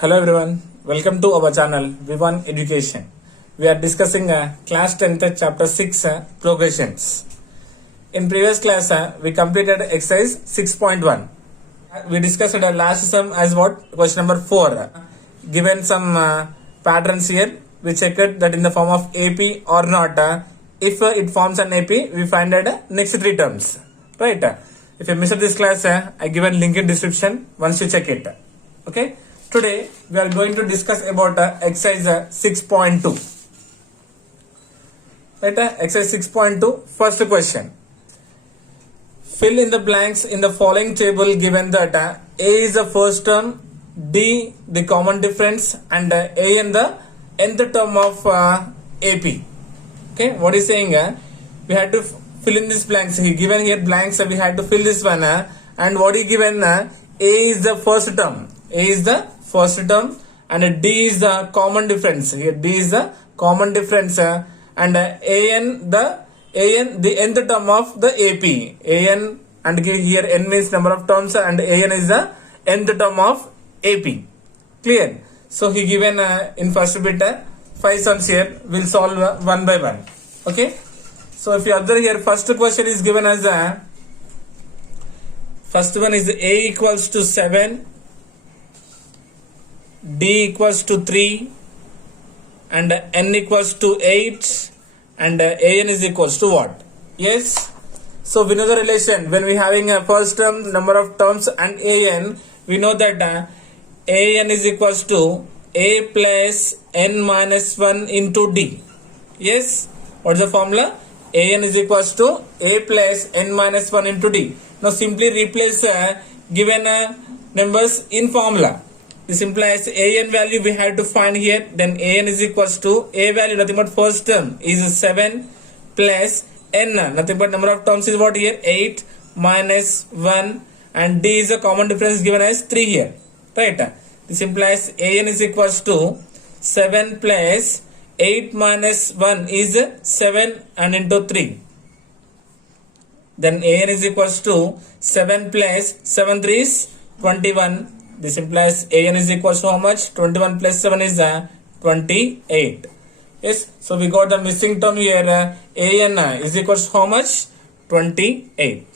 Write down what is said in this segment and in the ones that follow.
Hello everyone, welcome to our channel VIVAN Education. We are discussing class 10th chapter 6 progressions. In previous class we completed exercise 6.1. We discussed last sum as what? Question number 4. Given some patterns here, we checked that in the form of AP or not. If it forms an AP, we find that next 3 terms. Right? If you missed this class, I given link in description once you check it. Okay? Today we are going to discuss about exercise 6.2. Right? Exercise 6.2. First question. Fill in the blanks in the following table given that A is the first term, D the common difference, and A in the nth term of AP. Okay, what is saying? We had to fill in these blanks. He given here blanks, so we had to fill this one. And what he given? A is the first term. A is the first term, and D is the common difference. Here D is the common difference, and AN the nth term of the AP. AN, and here N means number of terms, and AN is the nth term of AP. Clear? So he given in first bit 5 sums here. We'll solve one by one. Okay. So if you observe here, first question is given as first one is A equals to 7, D equals to 3, and N equals to 8, and AN is equals to what? Yes. So we know the relation when we having a first term, number of terms, and AN. We know that AN is equals to A plus N minus 1 into D. Yes. What is the formula? AN is equals to A plus N minus 1 into D. Now simply replace given numbers in formula. This implies AN value we have to find here. Then AN is equals to A value, nothing but first term is 7 plus N, nothing but number of terms is what here? 8 minus 1, and D is a common difference given as 3 here. Right? This implies AN is equals to 7 plus 8 minus 1 is 7 and into 3. Then AN is equals to 7 plus 7 3 is 21. This implies AN is equals to how much? 21 plus 7 is 28. Yes. So we got the missing term here. AN is equals to how much? 28.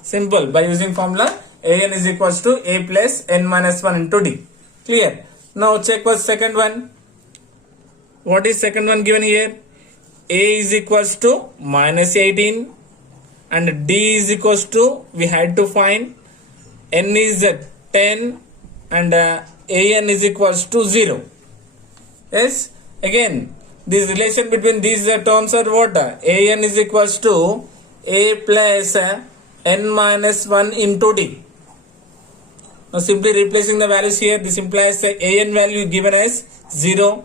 Simple. By using formula, AN is equals to A plus N minus 1 into D. Clear? Now check what's second one. What is second one given here? A is equals to minus 18, and D is equals to, we had to find, N is 10, and AN is equals to 0. Yes. Again, this relation between these terms are what? AN is equals to A plus N minus 1 into D. Now simply replacing the values here. This implies the AN value given as 0,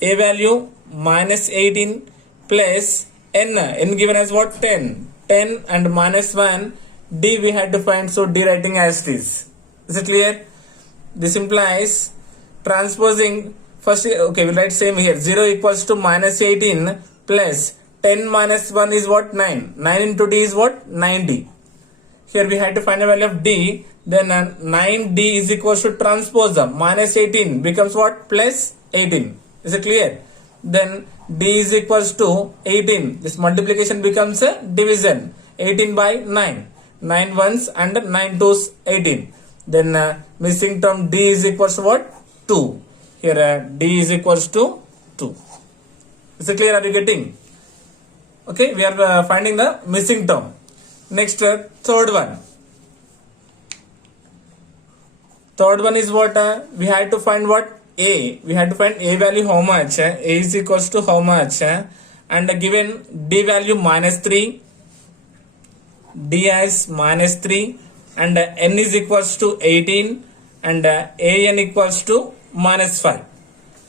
A value minus 18 plus N given as what? 10 and minus 1. D we had to find, so D writing as this. Is it clear? This implies transposing first. Okay, we'll write same here. 0 equals to minus 18 plus 10 minus 1 is what? 9. 9 into D is what? 9D. Here we had to find a value of D. Then 9D is equals to transpose them. Minus 18 becomes what? Plus 18. Is it clear? Then D is equals to 18. This multiplication becomes a division. 18 by 9. 9 ones and 9 twos 18. Then missing term D is equals to what? 2. Here D is equals to 2. Is it clear? Are you getting? Okay, we are finding the missing term. Next, third one. Third one is what? We had to find what? A. We had to find A value how much? A is equals to how much? And given D value minus 3. D as minus 3. And N is equals to 18. And AN equals to minus 5.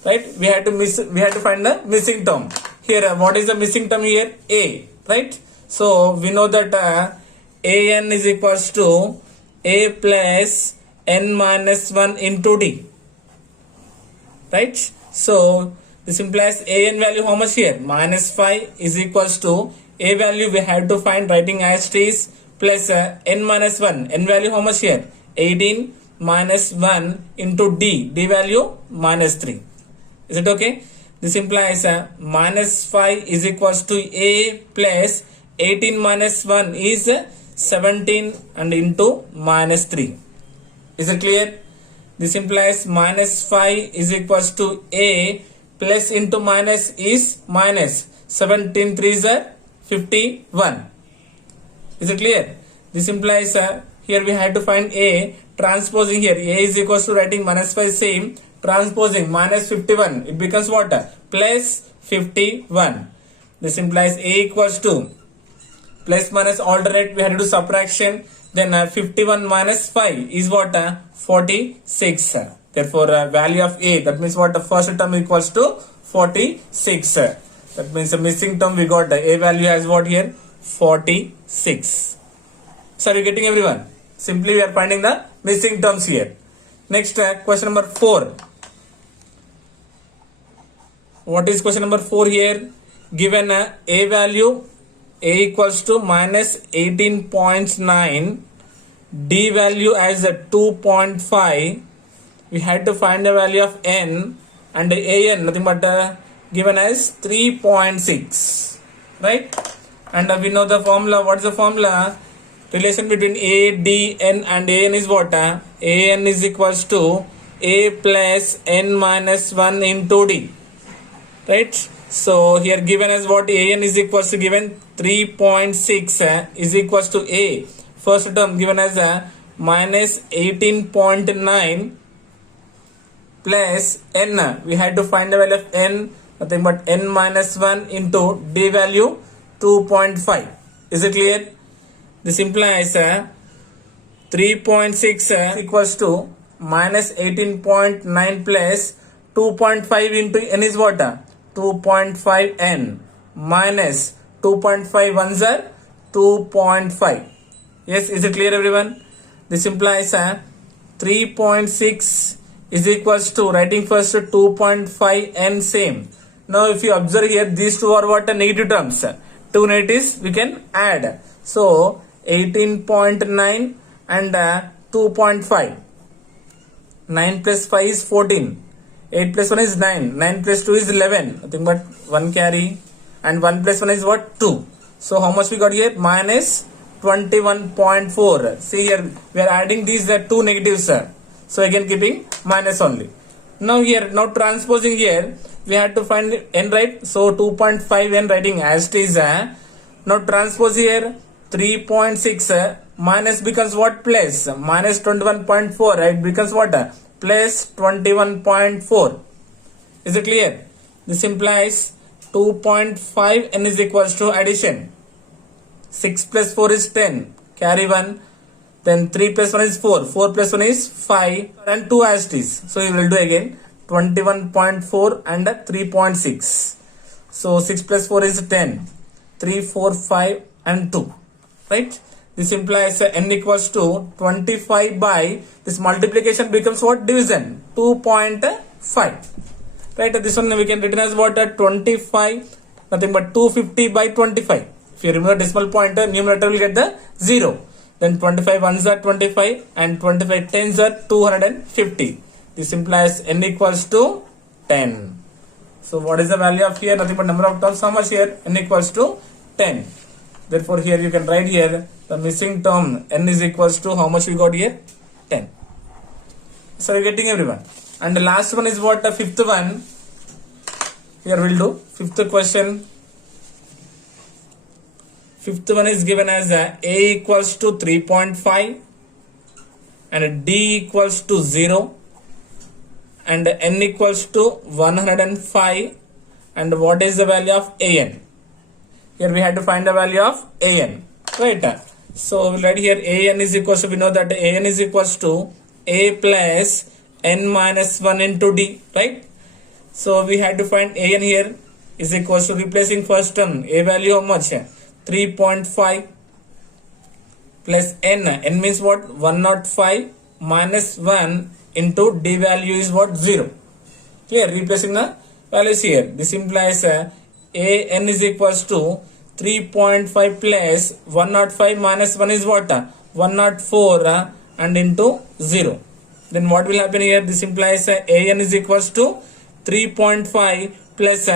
Right? We had to find the missing term. Here, what is the missing term here? A. Right? So we know that AN is equals to A plus N minus 1 into D. Right? So this implies AN value how much here? Minus 5 is equals to A value we have to find writing as it is plus N minus 1. N value how much here? 18 minus 1 into D. D value minus 3. Is it okay? This implies minus 5 is equals to A plus 18 minus 1 is 17 and into minus 3. Is it clear? This implies minus 5 is equals to A plus into minus is minus. 17 3s are 51. Is it clear? This implies here we had to find A. Transposing here, A is equals to writing minus 5 same. Transposing minus 51, it becomes what? Plus 51. This implies A equals to plus minus alternate, we had to do subtraction. Then 51 minus 5 is what? 46. Therefore value of A, that means what? The first term equals to 46. That means the missing term we got A value as what here? 46. So are you getting everyone? Simply we are finding the missing terms here. Next question number 4. What is question number 4 here? Given A value, A equals to minus 18.9, D value as a 2.5. We had to find the value of N, and AN nothing but given as 3.6, right? And we know the formula. What is the formula? Relation between A, D, N and AN is what? AN is equals to A plus N minus 1 into D. Right? So here given as what? AN is equals to given 3.6 is equals to A. First term given as minus 18.9 plus N. We had to find the value of N, nothing but N minus 1 into D value 2.5. Is it clear? This implies 3.6 equals to minus 18.9 plus 2.5 into N is what? 2.5 N minus 2.5 ones are 2.5. Yes, is it clear everyone? This implies 3.6 is equals to writing first 2.5 N same. Now if you observe here, these two are what? Negative terms. Two negatives we can add. So 18.9 and 2.5. 9 plus 5 is 14. 8 plus 1 is 9. 9 plus 2 is 11. Nothing but 1 carry. And 1 plus 1 is what? 2. So how much we got here? Minus 21.4. See here, we are adding these two negatives. So again keeping minus only. Now here, now transposing here, we had to find N, right? So 2.5 N writing as it is. Now transpose here, 3.6 minus becomes what? Plus minus 21.4, right? Becomes what? Plus 21.4. Is it clear? This implies 2.5 N is equals to addition. 6 plus 4 is 10. Carry 1. Then 3 plus 1 is 4. 4 plus 1 is 5. And 2 as it is. So you will do again 21.4 and 3.6. So 6 plus 4 is 10. 3, 4, 5 and 2. Right? This implies N equals to 25 by this multiplication becomes what? Division. 2.5. Right? This one we can written as what? 25. Nothing but 250 by 25. If you remove the decimal pointer, numerator will get the 0. Then 25 ones are 25 and 25 tens are 250. This implies N equals to 10. So what is the value of here? Nothing but number of terms. How much here? N equals to 10. Therefore here you can write here the missing term N is equals to how much we got here? 10. So you're getting everyone. And the last one is what? The fifth one. Here we'll do fifth question. Fifth one is given as A equals to 3.5 and D equals to 0 and N equals to 105. And what is the value of AN? Here we had to find the value of AN. Right? So we'll write here AN is equals to, we know that AN is equals to A plus N minus 1 into D. Right? So we had to find AN here is equals to, replacing first term, A value how much? 3.5 plus N. N means what? 105 minus 1 into D value is what? 0. Clear? Replacing the values here. This implies AN is equals to 3.5 plus 105 minus 1 is what? 104 and into 0. then what will happen here? This implies an is equals to 3.5 plus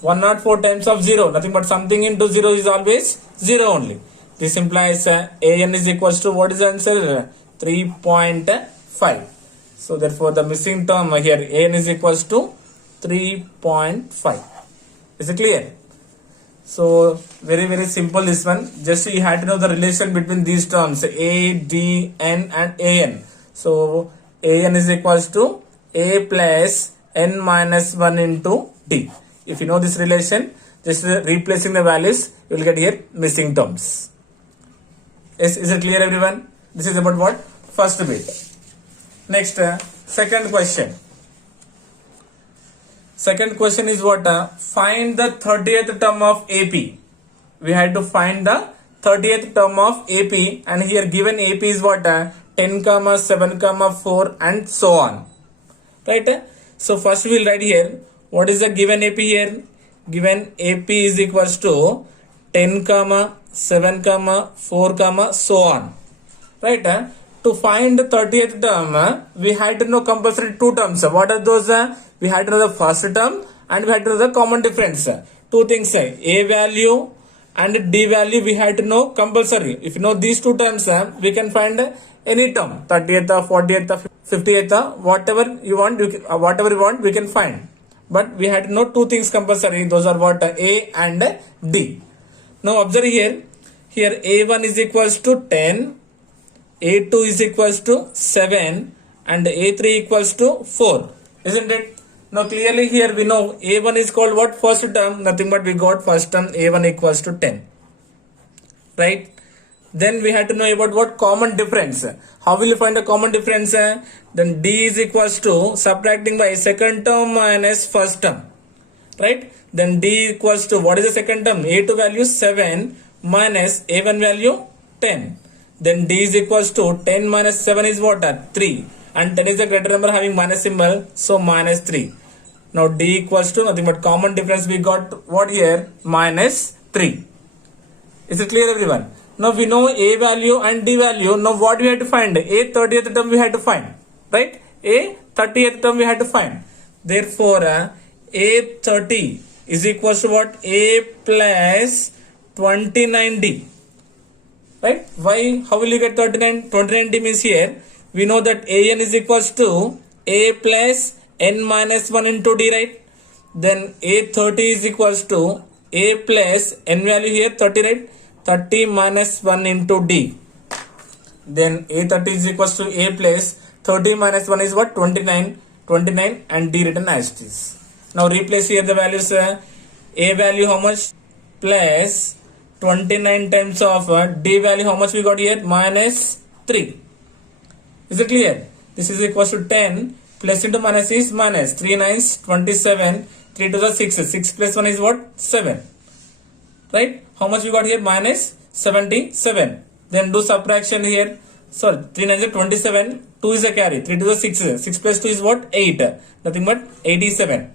104 times of 0. Nothing but something into 0 is always 0 only. This implies an is equals to, what is the answer? 3.5. So therefore the missing term here, an is equals to 3.5. Is it clear? So very simple this one. Just you had to know the relation between these terms, a, d, n and an. So an is equals to a plus n minus 1 into d. If you know this relation, just replacing the values, you will get here missing terms. Yes, is it clear everyone? This is about what? First bit. Next, second question. Second question is what? Find the 30th term of AP. We had to find the 30th term of AP, and here given AP is what? 10, 7, 4 and so on. Right? So first we will write here. What is the given AP here? Given AP is equals to 10, 7, 4, so on. Right? To find the 30th term, we had to know compulsory two terms. What are those? We had to know the first term and we had to know the common difference. Two things, A value and D value we had to know compulsory. If you know these two terms, we can find any term, 30th, 40th, 50th, whatever you want, we can find. But we had to know two things compulsory. Those are what? A and D. Now observe here. Here A1 is equals to 10, A2 is equals to 7 and A3 equals to 4. Isn't it? Now clearly here we know A1 is called what? First term. Nothing but we got first term A1 equals to 10. Right? Then we had to know about what? Common difference. How will you find the common difference? Then D is equals to subtracting by second term minus first term. Right? Then D equals to, what is the second term? A2 value 7 minus A1 value 10. Then D is equals to 10 minus 7 is what? 3. And 10 is a greater number having minus symbol. So minus 3. Now D equals to nothing but common difference we got what here? Minus 3. Is it clear everyone? Now we know A value and D value. Now what we had to find? A 30th term we had to find. Right? A 30th term we had to find. Therefore A 30 is equals to what? A plus 29D. Right? Why? How will you get 39? 29D means here we know that AN is equals to A plus N minus 1 into D, right? Then A30 is equals to A plus N value here 30, right? 30 minus 1 into D. Then A30 is equals to A plus 30 minus 1 is what? 29. 29 and D written as it is. Now replace here the values. A value how much? Plus 29 times of D value how much we got here? Minus 3. Is it clear? This is equals to 10 plus into minus is minus 3 9s 27, 3 to the 6. 6 plus 1 is what? 7. Right? How much we got here? Minus 77. Then do subtraction here. Sorry, 3 9 is 27, 2 is a carry, 3 to the 6. 6 plus 2 is what? 8. Nothing but 87.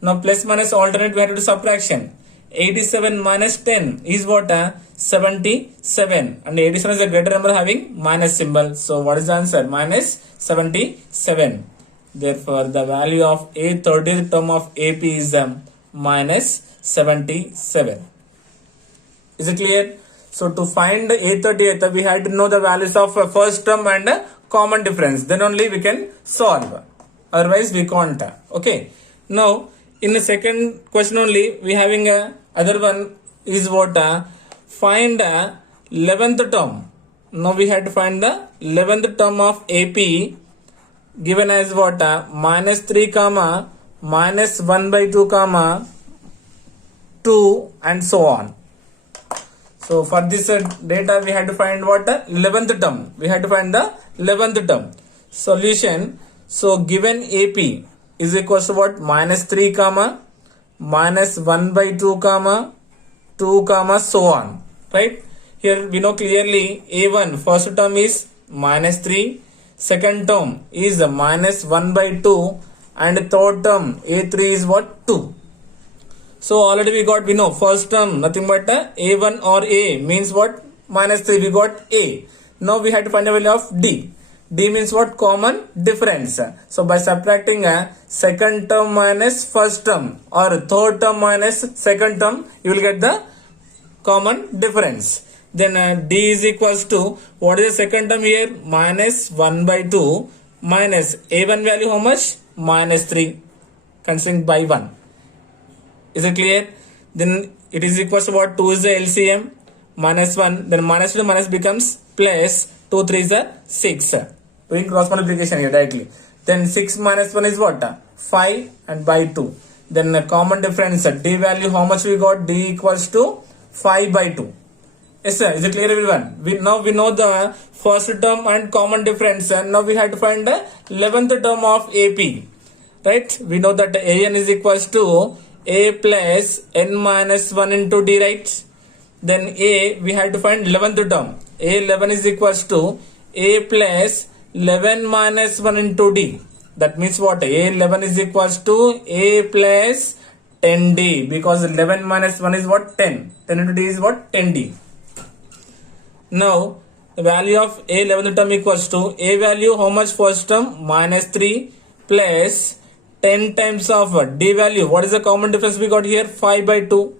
Now plus minus alternate we have to do subtraction. 87 minus 10 is what? 77. And 87 is a greater number having minus symbol. So what is the answer? Minus 77. Therefore the value of A 30th term of AP is minus 77. Is it clear? So to find A 30th we had to know the values of first term and common difference. Then only we can solve. Otherwise we can't. Okay. Now in the second question only we having other one is what? Find 11th term. Now we had to find the 11th term of AP given as what? Minus 3 comma minus 1 by 2 comma 2 and so on. So for this data we had to find what? 11th term. We had to find the 11th term. Solution. So given AP is equals to what? Minus 3 comma minus 1 by 2 comma 2 comma so on. Right? Here we know clearly A1 first term is minus 3, second term is minus 1 by 2 and third term A3 is what? 2. So already we know first term nothing but A1 or A means what? Minus 3 we got A. Now we had to find the value of D. D means what? Common difference. So by subtracting a second term minus first term or third term minus second term, you will get the common difference. Then D is equals to, what is the second term here? Minus 1 by 2 minus A1 value how much? Minus 3, considering by 1. Is it clear? Then it is equals to what? 2 is the LCM, minus 1, then minus 2 minus becomes plus 2 3 is the 6. Doing cross multiplication here directly. Then 6 minus 1 is what? 5 and by 2. Then the common difference, D value how much we got? D equals to 5 by 2. Yes sir, is it clear everyone? We know the first term and common difference, and now we have to find the 11th term of AP. Right? We know that AN is equals to A plus N minus 1 into D, right? Then A, we have to find 11th term. A11 is equals to A plus 11 minus 1 into D. That means what? A11 is equals to A plus 10D, because 11 minus 1 is what? 10. 10 into D is what? 10D. Now, the value of A 11th term equals to A value how much first term? Minus 3 plus 10 times of D value. What is the common difference we got here? 5 by 2.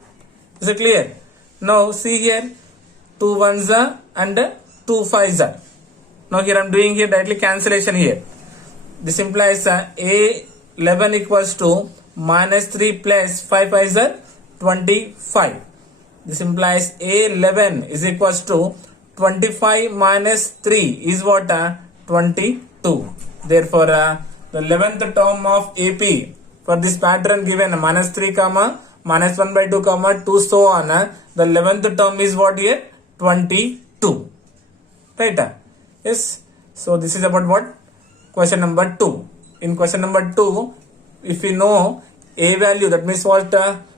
Is it clear? Now, see here. 2 ones are and 2 fives are. Now, here I am doing here directly cancellation here. This implies A11 equals to minus 3 plus 5 fives are 25. This implies A11 is equals to 25 minus 3 is what? 22. Therefore, the 11th term of AP for this pattern given minus 3 comma minus 1 by 2 comma 2 so on, the 11th term is what here? 22. Right? Yes. So this is about what? Question number 2. In question number 2, if we know A value, that means what?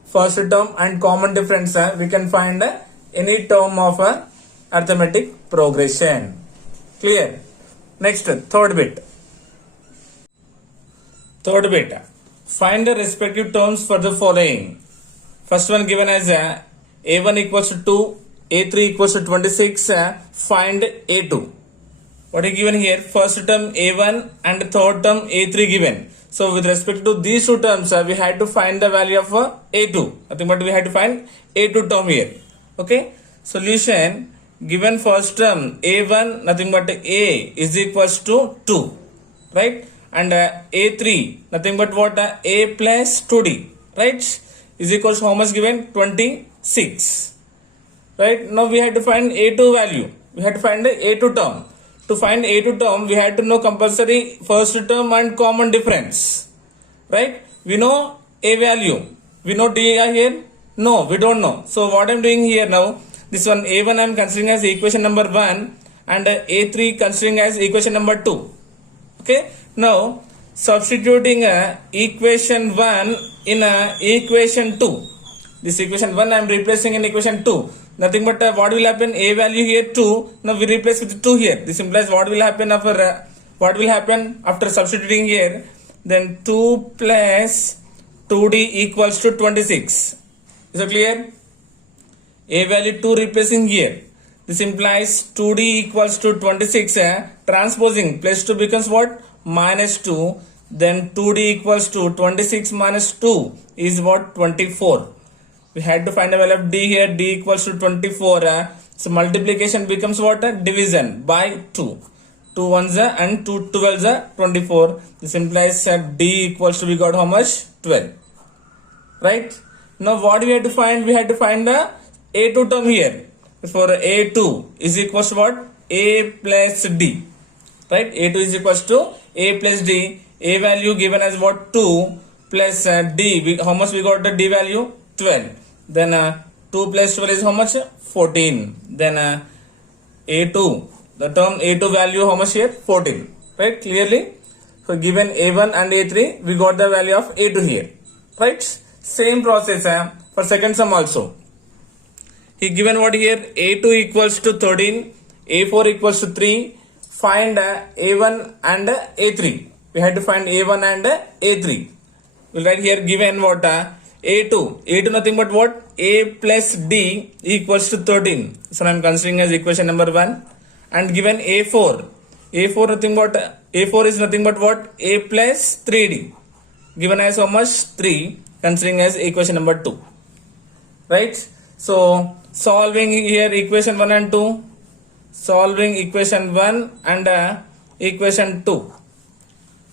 First term and common difference, we can find any term of arithmetic progression. Clear? Next, third bit. Third bit. Find the respective terms for the following. First one given as A1 equals to 2, A3 equals to 26, find A2. What is given here? First term A1 and third term A3 given. So with respect to these two terms, we had to find the value of A2. Nothing but we had to find A2 term here. Okay. Solution, given first term A1, nothing but A is equals to 2. Right. And A3, nothing but what? A plus 2D. Right. Is equals to how much given? 26. Right. Now we had to find A2 value. We had to find the A2 term. To find A2 term, we had to know compulsory first term and common difference. Right? We know A value. We know D here? No, we don't know. So what I am doing here now, this one A1 I am considering as equation number 1 and A3 considering as equation number 2. Okay? Now, substituting equation 1 in equation 2. This equation 1 I am replacing in equation 2. Nothing but what will happen? A value here 2. Now we replace with 2 here. This implies what will happen after substituting here? Then 2 plus 2D equals to 26. Is it clear? A value 2 replacing here. This implies 2D equals to 26. Transposing plus 2 becomes what? Minus 2. Then 2D equals to 26 minus 2 is what? 24. We had to find a value of D here. D equals to 24. So multiplication becomes what? Division by 2. 2 ones and 2 12s 24. This implies D equals to, we got how much? 12. Right? Now what we had to find? We had to find the A2 term here. For A2 is equals to what? A plus D. Right? A2 is equals to A plus D. A value given as what? 2 plus D. How much we got the D value? 12. Then 2 plus 12 is how much? 14. Then A2, the term A2 value how much here? 14. Right? Clearly. So given A1 and A3, we got the value of A2 here. Right? Same process for second sum also. He given what here? A2 equals to 13, A4 equals to 3. Find A1 and A3. We had to find A1 and A3. We'll write here given what? A2. A2 nothing but what? A plus D equals to 13. So I am considering as equation number 1. And given A4. A4 nothing but A4 is nothing but what? A plus 3D. Given as how much? 3. Considering as equation number 2. Right? So solving here equation 1 and 2. Solving equation 1 and equation 2.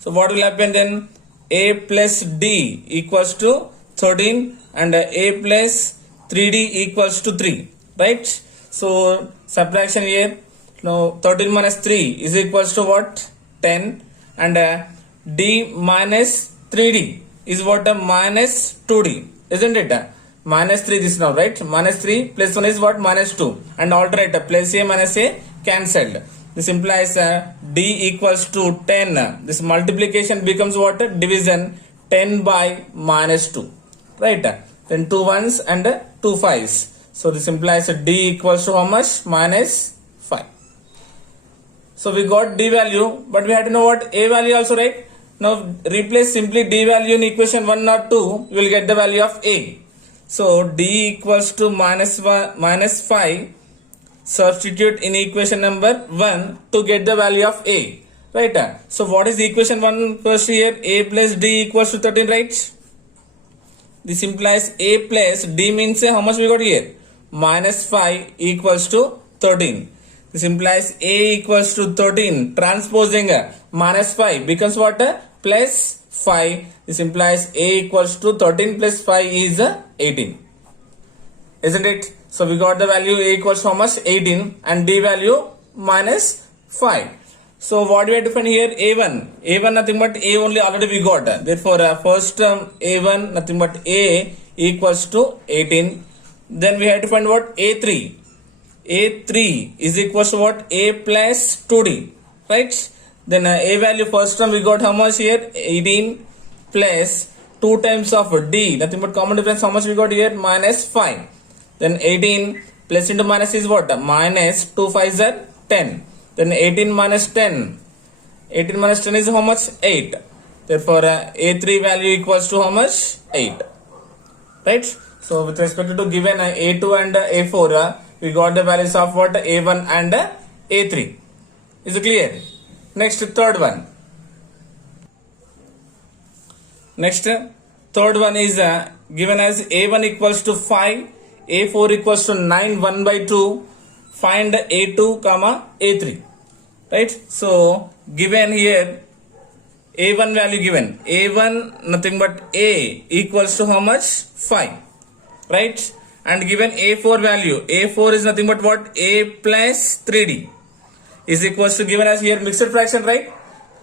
So what will happen then? A plus D equals to 13 and A plus 3D equals to 3. Right? So subtraction here. Now 13 minus 3 is equals to what? 10. And D minus 3D is what? Minus 2D. Isn't it? Minus 3 this now, right? Minus 3 plus 1 is what? Minus 2. And alternate plus A minus A cancelled. This implies D equals to 10. This multiplication becomes what? Division. 10 by minus 2. Right? Then 2 ones and 2 5s. So this implies D equals to how much? Minus 5. So we got D value, but we had to know what? A value also, right? Now replace simply D value in equation 1 or 2, you will get the value of A. So D equals to minus 5. Substitute in equation number 1 to get the value of A. Right? So what is equation 1 first here? A plus D equals to 13, right? This implies A plus D means how much we got here? Minus 5 equals to 13. This implies A equals to 13. Transposing minus 5 becomes what? Plus 5. This implies A equals to 13 plus 5 is 18. Isn't it? So we got the value A equals to how much? 18 and D value minus 5. So what do we have to find here? A1. A1 nothing but A only already we got. Therefore first term A1 nothing but A equals to 18. Then we have to find what? A3. A3 is equals to what? A plus 2D. Right? Then A value first term we got how much here? 18 plus 2 times of D. Nothing but common difference how much we got here? Minus 5. Then 18 plus into minus is what? Minus 2 5s are 10. Then 18 minus 10. 18 minus 10 is how much? 8. Therefore A3 value equals to how much? 8. Right? So with respect to given A2 and A4, we got the values of what? A1 and A3. Is it clear? Next, third one. Next, third one is given as A1 equals to 5, A4 equals to 9, 1 by 2. Find A2, A3. Right? So given here A1 value given. A1 nothing but A equals to how much? 5. Right? And given A4 value. A4 is nothing but what? A plus 3D is equals to given as here mixed fraction, right?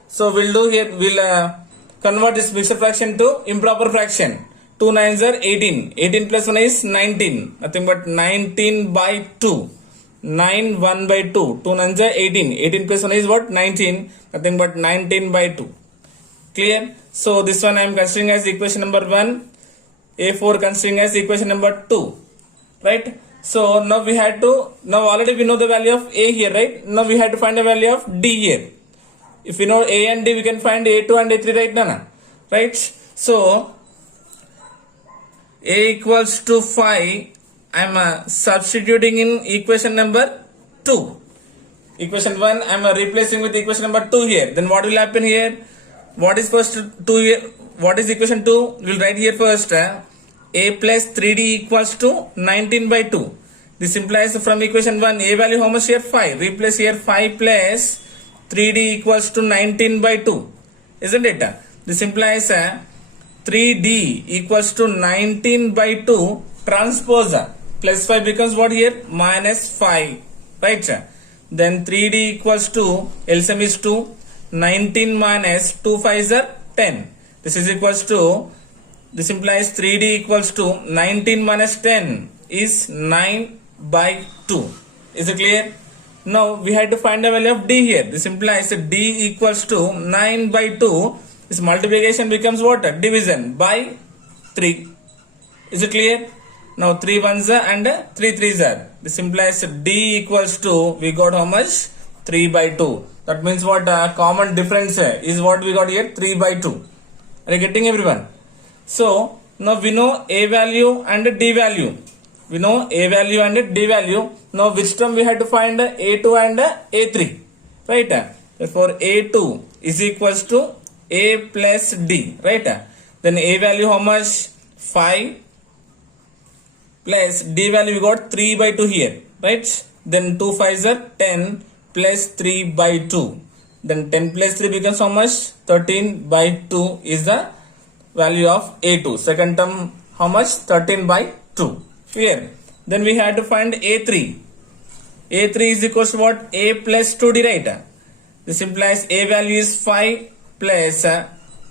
So we'll do here, we'll convert this mixed fraction to improper fraction. 2 9s are 18. 18 plus 1 is 19. Nothing but 19 by 2. 9 1 by 2. 2 9s are 18. 18 plus 1 is what? 19. Nothing but 19 by 2. Clear? So this one I am considering as equation number 1. A4 considering as equation number 2. Right? So now we had to, now already we know the value of A here, right? Now we had to find the value of D here. If we know A and D, we can find A2 and A3, right? Nana? Right? So A equals to 5, I am substituting in equation number 2. Equation 1, I am replacing with equation number 2 here. Then what will happen here? What is first 2 here? What is equation 2? We will write here first. A plus 3D equals to 19 by 2. This implies from equation 1, A value how much here? 5. Replace here 5 plus 3D equals to 19 by 2. Isn't it? This implies 3D equals to 19 by 2 transpose. Plus 5 becomes what here? Minus 5. Right? Then 3D equals to, LCM is 2. 19 minus 2 5s are 10. This is equals to, this implies 3D equals to 19 minus 10 is 9 by 2. Is it clear? Now we had to find the value of D here. This implies D equals to 9 by 2. This multiplication becomes what? Division by 3. Is it clear? Now 3 1s and 3 3s are. This implies D equals to, we got how much? 3 by 2. That means what? Common difference is what we got here? 3 by 2. Are you getting everyone? So now we know A value and D value. We know A value and D value. Now which term we had to find? A2 and A3. Right? Therefore A2 is equals to A plus D, right? Then A value how much? 5 plus D value we got 3 by 2 here, right? Then 2 5s are 10 plus 3 by 2. Then 10 plus 3 becomes how much? 13 by 2 is the value of A2. Second term how much? 13 by 2. Clear? Then we had to find A3. A3 is equals to what? A plus 2D, right? This implies A value is 5 plus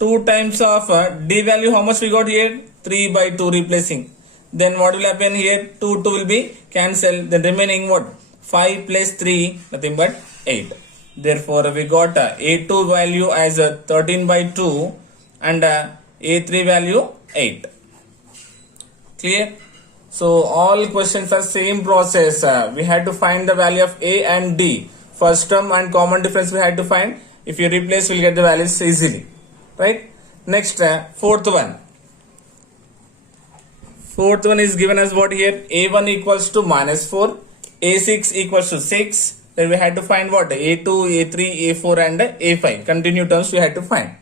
2 times of D value. How much we got here? 3 by 2 replacing. Then what will happen here? 2 will be cancelled. Then remaining what? 5 plus 3, nothing but 8. Therefore, we got A2 value as 13 by 2 and A3 value 8. Clear? So all questions are same process. We had to find the value of A and D. First term and common difference we had to find. If you replace, we'll get the values easily. Right? Next, fourth one. Fourth one is given as what here? A1 equals to minus 4. A6 equals to 6. Then we had to find what? A2, A3, A4 and A5. Continue terms we had to find.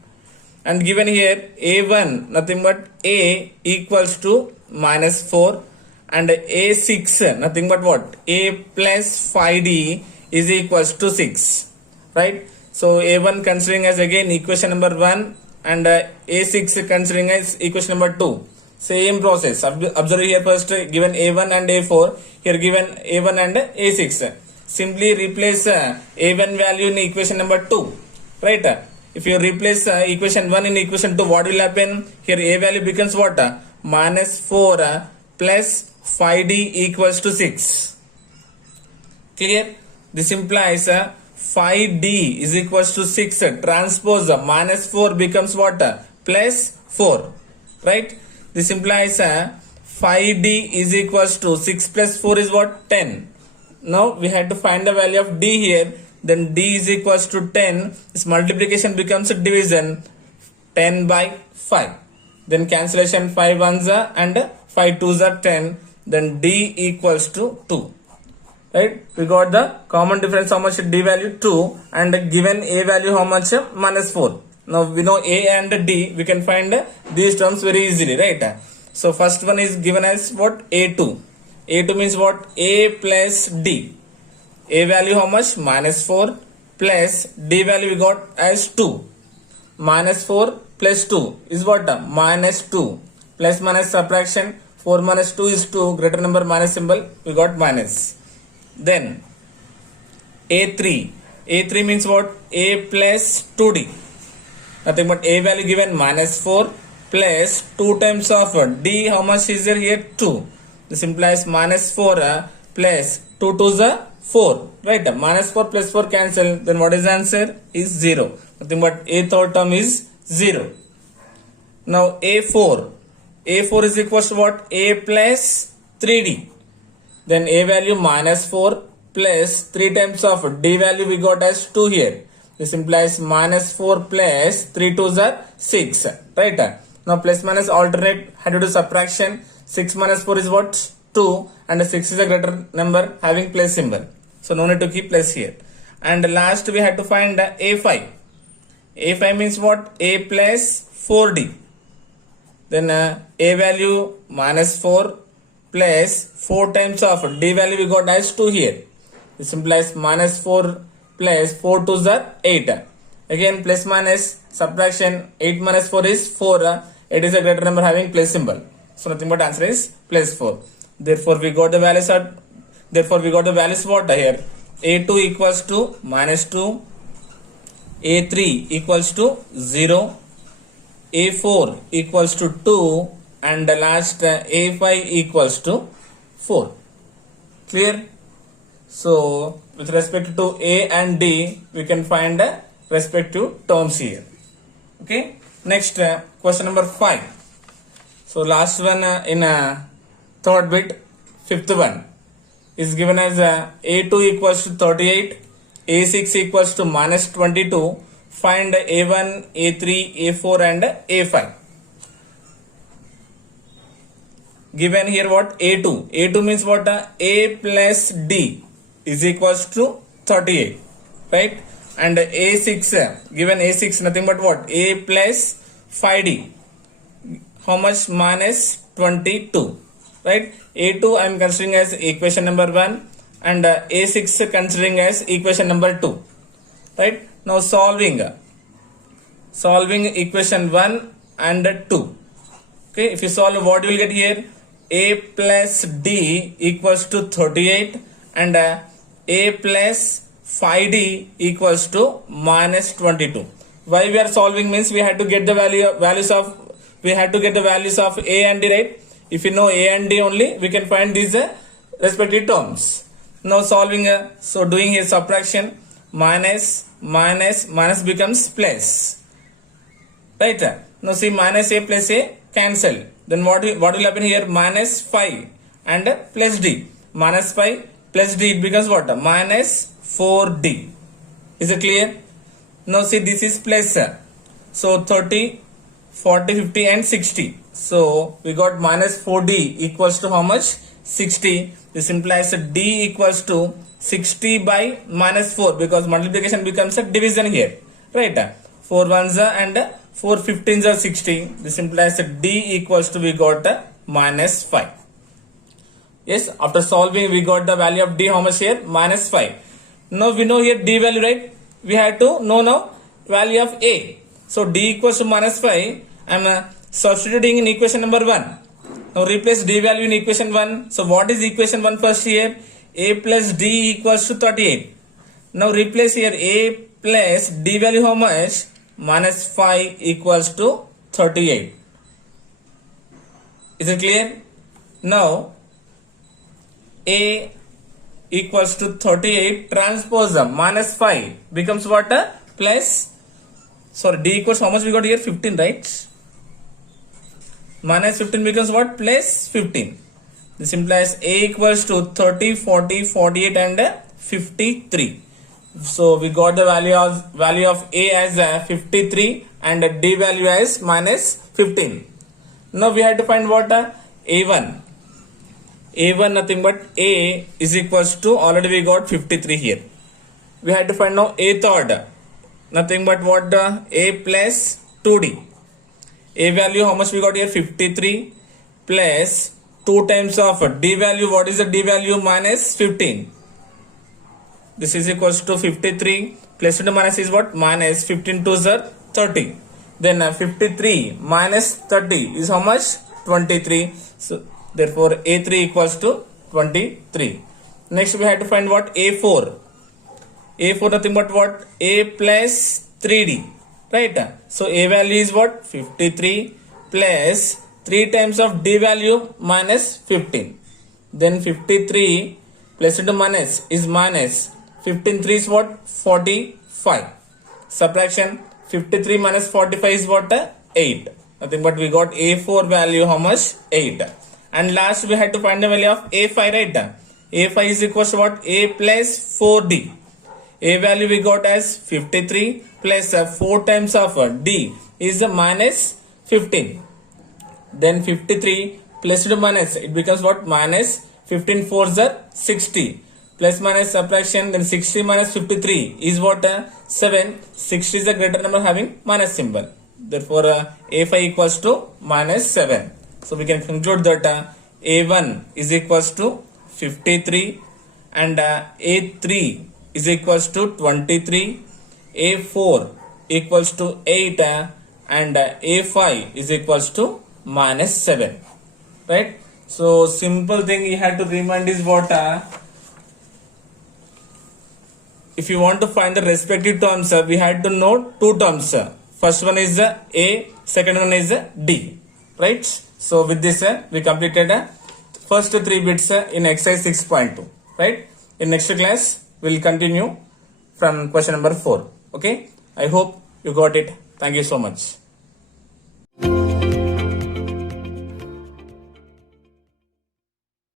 And given here A1 nothing but A equals to minus 4. And A6 nothing but what? A plus 5D is equals to 6. Right? So A1 considering as again equation number 1 and A6 considering as equation number 2. Same process. Observe here first given A1 and A4. Here given A1 and A6. Simply replace A1 value in equation number 2. Right? If you replace equation 1 in equation 2, what will happen? Here A value becomes what? Minus 4 plus 5D equals to 6. Clear? This implies 5D is equals to 6. Transpose minus 4 becomes what? Plus 4. Right? This implies 5D is equals to 6 plus 4 is what? 10. Now we had to find the value of D here. Then D is equals to 10. This multiplication becomes a division. 10 by 5. Then cancellation 5 ones and 5 twos are 10. Then D equals to 2. Right? We got the common difference how much? D value 2 and given A value how much? Minus 4. Now we know A and D. We can find these terms very easily, right? So first one is given as what? A2. A2 means what? A plus D. A value how much? Minus 4 plus D value we got as 2. Minus 4 plus 2 is what? Minus 2. Plus minus subtraction. 4 minus 2 is 2. Greater number minus symbol. We got minus. Then A3. A3 means what? A plus 2D. Nothing but A value given minus 4 plus 2 times of D. How much is there here? 2. This implies minus 4 plus 2 to the 4. Right? Minus 4 plus 4 cancel. Then what is the answer? Is 0. Nothing but A third term is 0. Now A4. A4 is equals to what? A plus 3D. Then A value minus 4 plus 3 times of D value we got as 2 here. This implies minus 4 plus 3 to the 6. Right? Now plus minus alternate, had to do subtraction. 6 minus 4 is what? 2 and 6 is a greater number having plus symbol. So no need to keep plus here. And last we had to find A5. A5 means what? A plus 4D. Then A value minus 4 plus 4 times of D value we got as 2 here. This implies minus 4 plus 4 to the 8. Again plus minus subtraction. 8 minus 4 is 4. It is a greater number having plus symbol. So nothing but answer is plus 4. Therefore we got the values at, therefore we got the values what here? A2 equals to minus 2. A3 equals to 0. A4 equals to 2 and the last A5 equals to 4. Clear? So with respect to A and D we can find respective terms here. Okay. Next question number 5. So last one in third bit, fifth one is given as A2 equals to 38, A6 equals to minus 22. Find A1, A3, A4 and A5. Given here what? A2. A2 means what? A plus D is equals to 38. Right? and A6, given A6 nothing but what? A plus 5D. How much? Minus 22. Right? A2 I am considering as equation number 1 and A6 considering as equation number 2. Right? Now solving equation 1 and 2. Okay, if you solve, what you will get here? A plus D equals to 38 and A plus 5D equals to minus 22. Why we are solving means we had to get the values of A and D, right? If you know A and D only, we can find these respective terms. Now solving, so doing a subtraction, minus becomes plus, right? Now see, minus A plus A cancel. Then what will happen here? Minus 5 and plus D. Minus 5 plus D, it becomes what? Minus 4D. Is it clear? Now see, this is plus. So 30, 40, 50 and 60. So we got minus 4D equals to how much? 60. This implies D equals to 60 by minus 4 because multiplication becomes a division here. Right? 4 ones and 4 15s are 60. This implies D equals to, we got minus 5. Yes, after solving we got the value of D, how much here? Minus 5. Now we know here D value, right? We had to know now value of A. So D equals to minus 5. I am substituting in equation number 1. Now replace D value in equation 1. So what is equation 1 first here? A plus D equals to 38. Now replace here A plus D value how much? Minus 5 equals to 38. Is it clear? Now A equals to 38 transpose minus 5 becomes what? Plus, sorry, D equals how much we got here? 15, right? Minus 15 becomes what? Plus 15. This implies A equals to 30, 40, 48 and 53. So we got the value of A as 53 and D value as minus 15. Now we have to find what? A1. A1 nothing but A is equals to, already we got 53 here. We had to find now A third. Nothing but what? A plus 2D. A value how much we got here? 53 plus 2 times of D value. What is the D value? Minus 15. This is equals to 53 plus into minus is what? Minus 15 to 30. Then 53 minus 30 is how much? 23. So therefore A3 equals to 23. Next we have to find what? A4. A4 nothing but what? A plus 3D. Right? So A value is what? 53 plus 3 times of D value minus 15. Then 53 plus into minus is minus 15 3 is what? 45. Subtraction 53 minus 45 is what? 8. Nothing but we got A4 value how much? 8. And last we had to find the value of A5, right? A5 is equals to what? A plus 4D. A value we got as 53 plus 4 times of D is minus 15. Then 53 plus to minus, it becomes what? Minus 15 4s are 60. Plus minus subtraction, then 60 minus 53 is what? 7. 60 is a greater number having minus symbol. Therefore A5 equals to minus 7. So we can conclude that A1 is equals to 53 and A3 is equals to 23, A4 equals to 8 and A5 is equals to minus 7. Right? So simple thing you have to remind is what? If you want to find the respective terms, we had to know 2 terms. First one is A, second one is D. Right? So with this we completed first 3 bits in exercise 6.2. Right? In next class we will continue from question number 4. Okay? I hope you got it. Thank you so much.